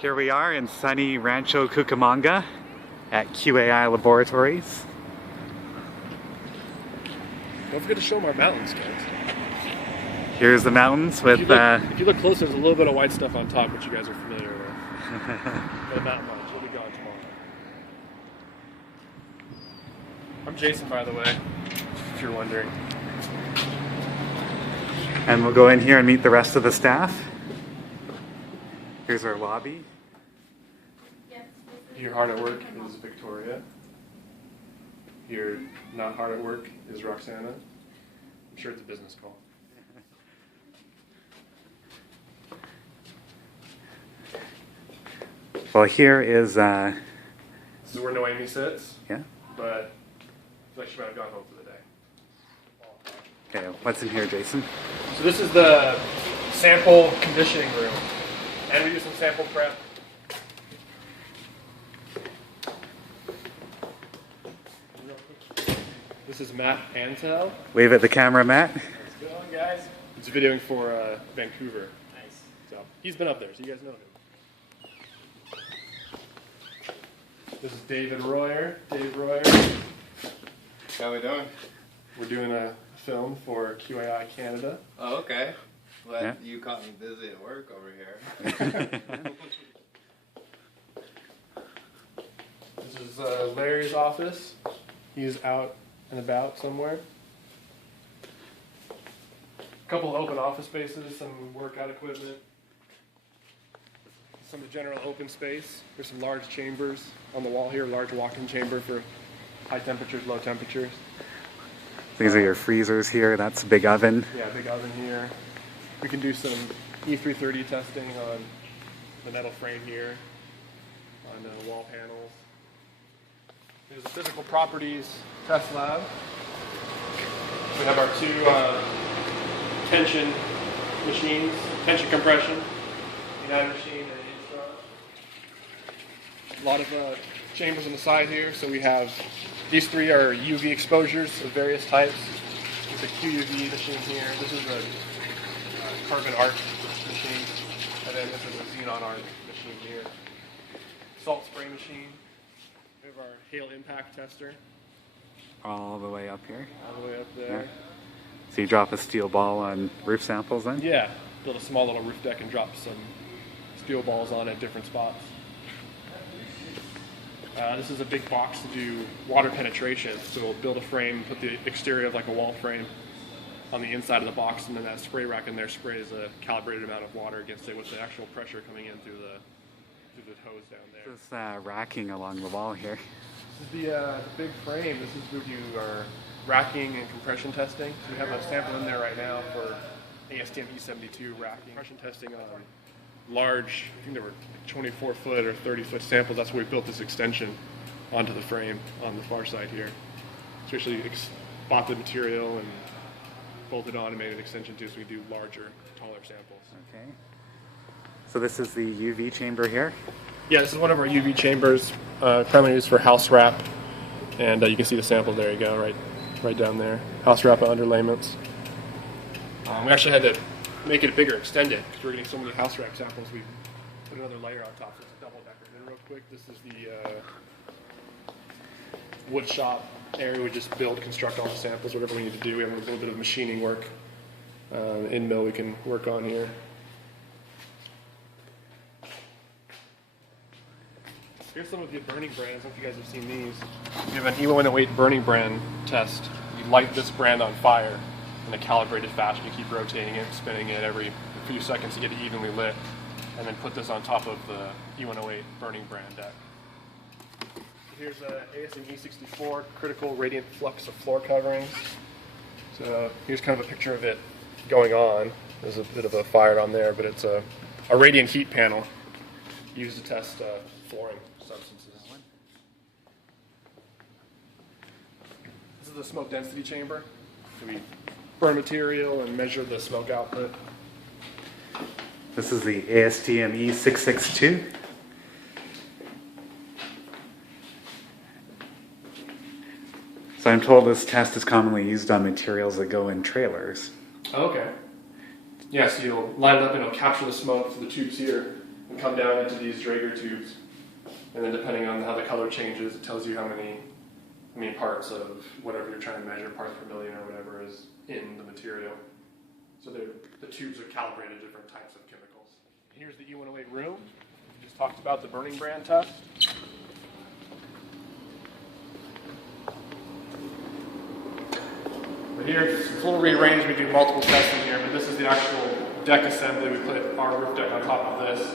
Here we are in sunny Rancho Cucamonga at QAI Laboratories. Don't forget to show them our mountains, guys. Here's the mountains with... If you look closer, there's a little bit of white stuff on top, which you guys are familiar with. The mountain lines, we'll be gone tomorrow. I'm Jason, by the way, if you're wondering. And we'll go in here and meet the rest of the staff. Here's our lobby. Here hard at work is Victoria. Here not hard at work is Roxana. I'm sure it's a business call. Well, here is... This is where Noemi sits. Yeah. But I feel like she might have gone home for the day. Okay, what's in here, Jason? So this is the sample conditioning room. And we do some sample prep. This is Matt Antel. Wave at the camera, Matt. What's going on, guys? He's videoing for Vancouver. Nice. So he's been up there, so you guys know him. This is David Royer. Dave Royer. How we doing? We're doing a film for QAI Canada. Oh, okay. Well, Yeah. you caught me busy at work over here. This is Larry's office. He's out and about somewhere. A couple of open office spaces, some workout equipment. Some general open space. There's some large chambers on the wall here, large walk-in chamber for high temperatures, low temperatures. These are your freezers here. That's a big oven. Yeah, big oven here. We can do some E330 testing on the metal frame here, on the wall panels. There's a physical properties test lab. We have our two tension machines, tension compression, United machine and Instron. A lot of chambers on the side here. So we have, these three are UV exposures of various types. There's a QUV machine here. This is a carbon arc machine. And then this is a xenon arc machine here. Salt spray machine. We have our hail impact tester. All the way up here. All the way up there. Yeah. So you drop a steel ball on roof samples then? Yeah. Build a small little roof deck and drop some steel balls on at different spots. This is a big box to do water penetration. So we'll build a frame, put the exterior of like a wall frame on the inside of the box, and then that spray rack in there sprays a calibrated amount of water against it with the actual pressure coming in through the hose down there. This racking along the wall here. This is the big frame. This is where you are racking and compression testing. So we have a sample in there right now for ASTM E72 racking. Compression testing on large, I think there were 24-foot or 30-foot samples. That's where we built this extension onto the frame on the far side here. So we actually bought the material and bolted on and made an extension too, so we do larger, taller samples. Okay. So this is the UV chamber here? Yeah, this is one of our UV chambers, primarily used for house wrap. And you can see the sample, there you go, right down there. House wrap underlayments. We actually had to make it bigger, extend it, because we're getting so many house wrap samples. We put another layer on top, so it's a double decker. Then real quick, this is the wood shop area. We just build, construct all the samples, whatever we need to do. We have a little bit of machining work in mill we can work on here. Here's some of the burning brands. I don't know if you guys have seen these. We have an E108 burning brand test. You light this brand on fire in a calibrated fashion. You keep rotating it, spinning it every few seconds to get it evenly lit, and then put this on top of the E108 burning brand deck. Here's a ASM E64 critical radiant flux of floor coverings. So here's kind of a picture of it going on. There's a bit of a fire on there, but it's a radiant heat panel used to test flooring substances. This is the smoke density chamber. So we burn material and measure the smoke output. This is the ASTM E662. So I'm told this test is commonly used on materials that go in trailers. Okay. Yeah, so you'll line it up and it'll capture the smoke through the tubes here, and come down into these Draeger tubes. And then depending on how the color changes, it tells you how many parts of whatever you're trying to measure, parts per million or whatever, is in the material. So the tubes are calibrated to different types of chemicals. Here's the E108 room. We just talked about the burning brand test. But here, it's a little rearranged. We do multiple tests in here, but this is the actual deck assembly. We put our roof deck on top of this,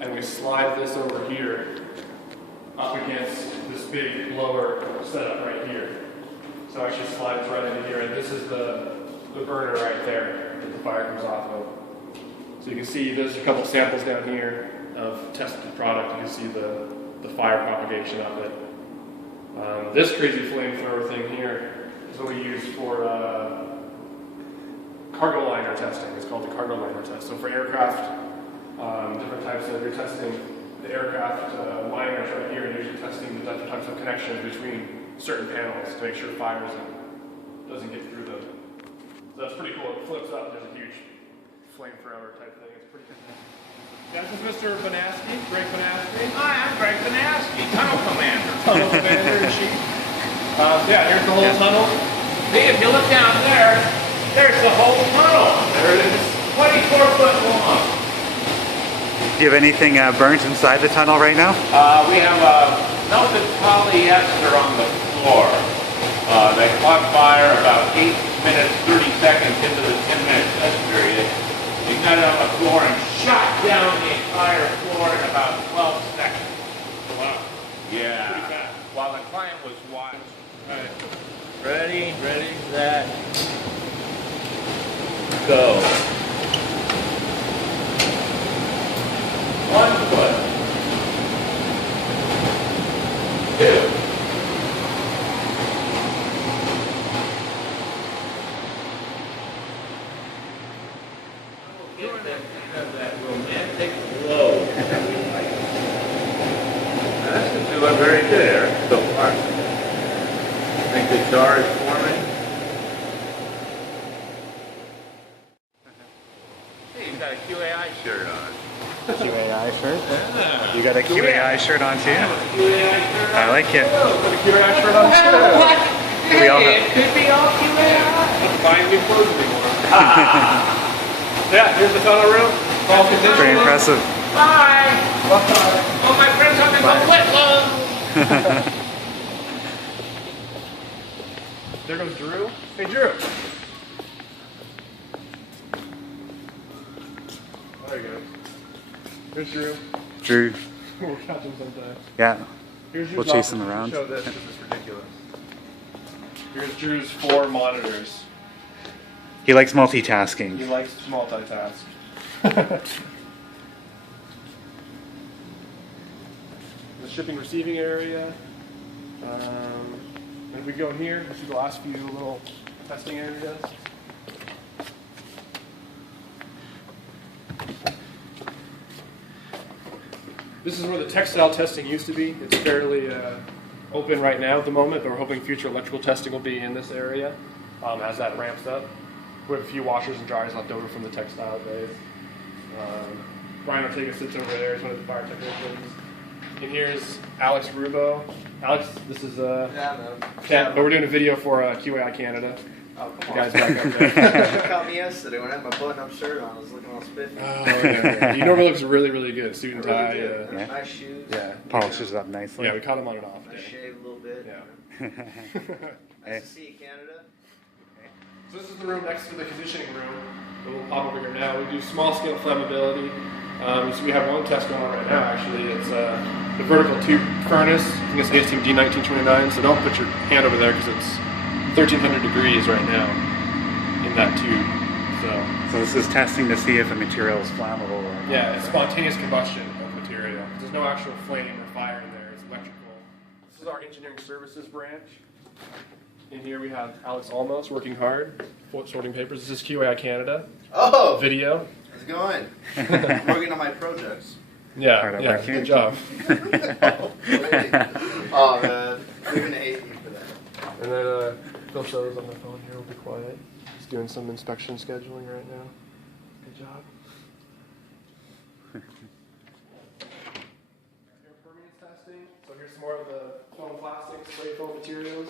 and we slide this over here up against this big blower setup right here. So it actually slides right into here, and this is the burner right there that the fire comes off of. So you can see there's a couple samples down here of tested product. You can see the fire propagation of it. This crazy flamethrower thing here is what we use for cargo liner testing. It's called the cargo liner test. So for aircraft, different types of, you're testing the aircraft liners right here, and usually testing the different types of connections between certain panels to make sure fire doesn't get through them. So that's pretty cool. It flips up, there's a huge flamethrower type thing. It's pretty cool. This is Mr. Banaski, Greg Banaski. Hi, I'm Greg Banaski, Tunnel Commander. Tunnel Commander in Chief. Yeah, here's the whole tunnel. See, if you look down there, there's the whole tunnel. There it is. 24-foot long. Do you have anything burnt inside the tunnel right now? We have melted polyester on the floor. They caught fire about 8 minutes, 30 seconds into the 10-minute test period. They got it on the floor and shot down the entire floor in about 12 seconds. Wow. Yeah. Pretty fast. While the client was watching. Right. Ready, set, go. 1 foot. 2. That romantic glow. That's doing very good, Eric, so far. Think the jar is forming? Hey, you've got a QAI shirt on. QAI shirt? Yeah. You got a QAI shirt on too? QAI shirt on. I like it. Oh, put a QAI shirt on too. What? We all Hey, have- it could be all QAI. Not buying new clothes anymore. Yeah, here's the tunnel room. All conditioned. Pretty impressive. Bye. Oh, my friends, I'm going to go foot long. There goes Drew. Hey, Drew. There you go. There's Drew. Drew, We'll catch him sometime. yeah. Here's We'll Drew's chase office. him around. Show this. This is ridiculous. Here's Drew's 4 monitors. He likes He multitasking. likes to multitask. The shipping receiving area. And if we go here, this is the last few little testing areas. This is where the textile testing used to be. It's fairly open right now at the moment, but we're hoping future electrical testing will be in this area as that ramps up. We have a few washers and dryers left over from the textile days. Brian Ortega sits over there. He's one of the fire technicians. And here's Alex Rubo. Alex, this is but we're doing a video for QAI Canada. Oh, The come guy's on. back up there. You caught me yesterday when I had my button-up shirt on. I was looking all spiffy. Oh, yeah. He normally looks really, really good. Suit and Really tie. good. Yeah. Nice shoes. Yeah. Polishes up nicely. Yeah, we caught him on an off Nice day. shave a little bit. Yeah. Nice to see you, Canada. So this is the room next to the conditioning room. We'll pop over here now. We do small-scale flammability. So we have one test going on right now, actually. It's the vertical tube furnace. I think it's ASTM D1929, so don't put your hand over there because it's 1,300 degrees right now in that tube. So this is testing to see if a material is flammable or not. Yeah, it's spontaneous combustion of material. There's no actual flame or fire in there. It's electrical. This is our engineering services branch. In here we have Alex Almos working hard, sorting papers. This is QAI Canada. Oh! Video. How's it going? I'm working on my projects. Yeah, Hard at yeah, work here. good job. Oh, man. You're going to hate me for that. And then Phil So's on the phone here. We'll be quiet. He's doing some inspection scheduling right now. Good job. Here's more of the foam plastics, spray foam materials.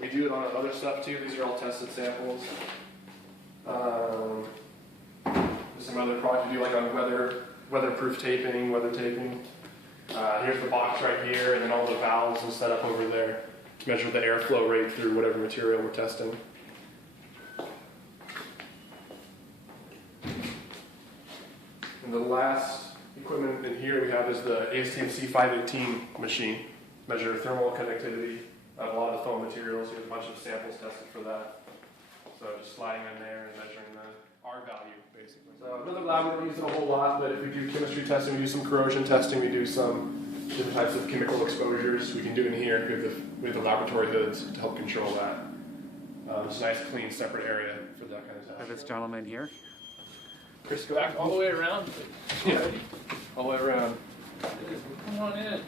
We do it on other stuff too. These are all tested samples. There's some other products we do like on weatherproof taping, weather taping. Here's the box right here, and then all the valves and setup over there to measure the airflow rate through whatever material we're testing. And the last equipment in here we have is the ASTM C518 machine. Measure thermal conductivity of a lot of the foam materials. Here's a bunch of samples tested for that. So just sliding in there and measuring the R value, basically. So another lab we don't use it a whole lot, but if we do chemistry testing, we do some corrosion testing, we do some different types of chemical exposures. We can do in here. We have the laboratory hoods to help control that. It's a nice, clean, separate area for that kind of By test. this gentleman here. Chris, go back all the way around. Yeah, all the way around. Come on in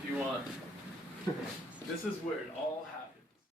if you want. This is where it all happens.